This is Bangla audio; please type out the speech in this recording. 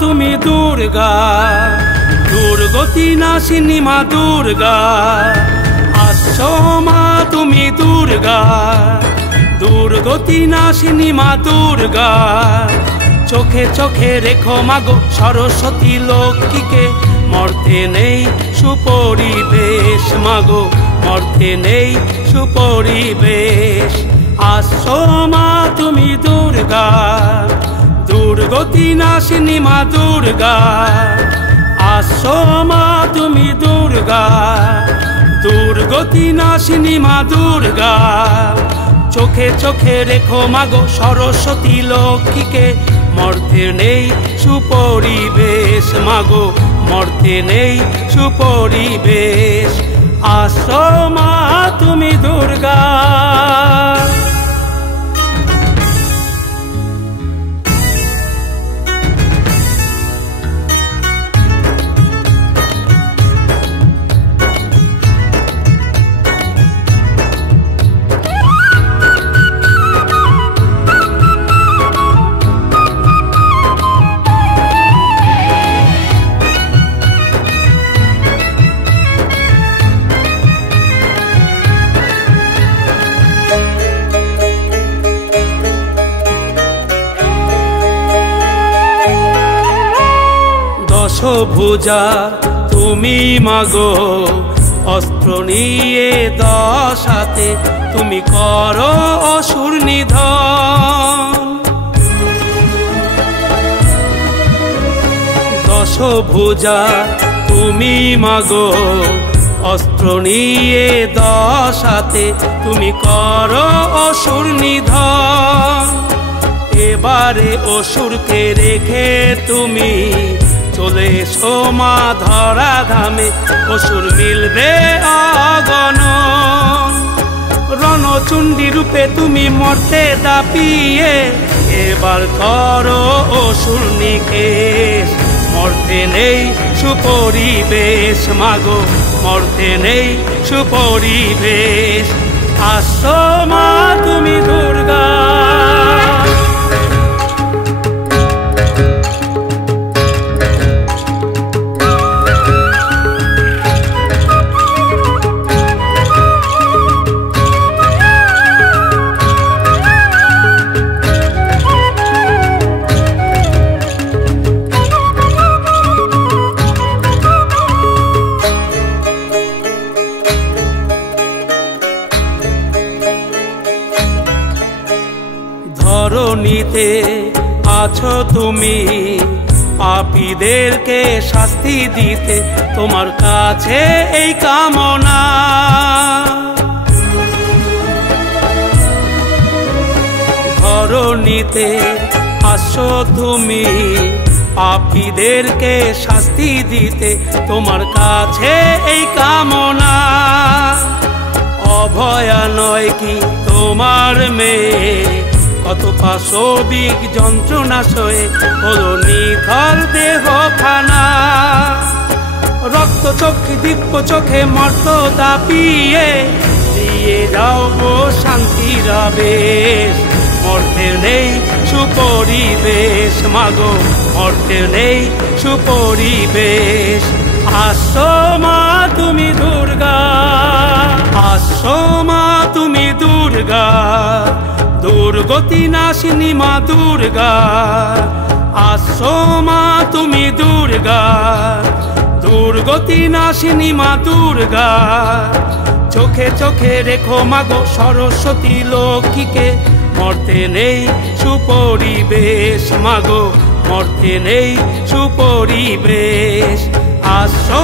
তুমি দুর্গা, দুর্গতি নাশিনী মা দুর্গা। আসছো মা তুমি দুর্গা, দুর্গতি নাশিনী মা দুর্গা। চোখে চোখে রেখো মাগো সরস্বতী লক্ষ্মীকে, মর্তে নেই সুপরিবেশ মাগো, মর্তে নেই সুপরিবেশ। আসছো মা তুমি দুর্গা, দুর্গতি নাশিনী মা দুর্গা। আসছো মা তুমি দুর্গা, দুর্গতি নাশিনী মা দুর্গা। চোখে চোখে রেখো মাগো সরস্বতী লক্ষ্মীকে, মর্তে নেই সুপরিবেশ মাগো, মর্তে নেই সুপরিবেশ। আসছো মা তুমি দুর্গা। দশভুজা তুমি মাগো, অস্ত্র নিয়ে 10 হাতে তুমি করো অসুর নিধন। দশভুজা তুমি মাগো, অস্ত্র নিয়ে 10 হাতে তুমি করো অসুর নিধন। এবারে অসুরকে রেখে তুমি চলে এসো মা ধরা ধামে, অসুর মিলবে অগণন। রণচণ্ডী রূপে তুমি মর্তে দাপিয়ে, এবার করো অসুর নিকেশ। মর্তে নেই সুপরিবেশ মাগো, মর্তে নেই সুপরিবেশ। আসছো মা তুমি দুর্গা। ধরণীতে আছো তুমি, পাপীদেরকে শাস্তি দিতে তোমার কাছে এই কামনা। ধরণীতে আছো তুমি, পাপীদেরকে শাস্তি দিতে তোমার কাছে এই কামনা। অভয়া নয় কি তোমার মেয়ে, কত পাশবিক যন্ত্রণা সয়ে হলো নিথর দেহ খানা। রক্ত চক্ষে দিব্য চোখে মর্ত দাপিয়ে, দিয়ে যাও গো শান্তির আবেশ। মর্তে নেই সুপরিবেশ মাগো, মর্তে নেই সুপরিবেশ। আসছো মা তুমি দুর্গা, আসছো মা তুমি দুর্গা, দুর্গতি নাশিনী মা দুর্গা। আসছো মা তুমি দুর্গা, দুর্গতি নাশিনী মা দুর্গা। চোখে চোখে রেখো মাগো সরস্বতী লক্ষ্মীকে, মর্তে নেই সুপরিবেশ মাগো, মর্তে নেই সুপরিবেশ। আসছো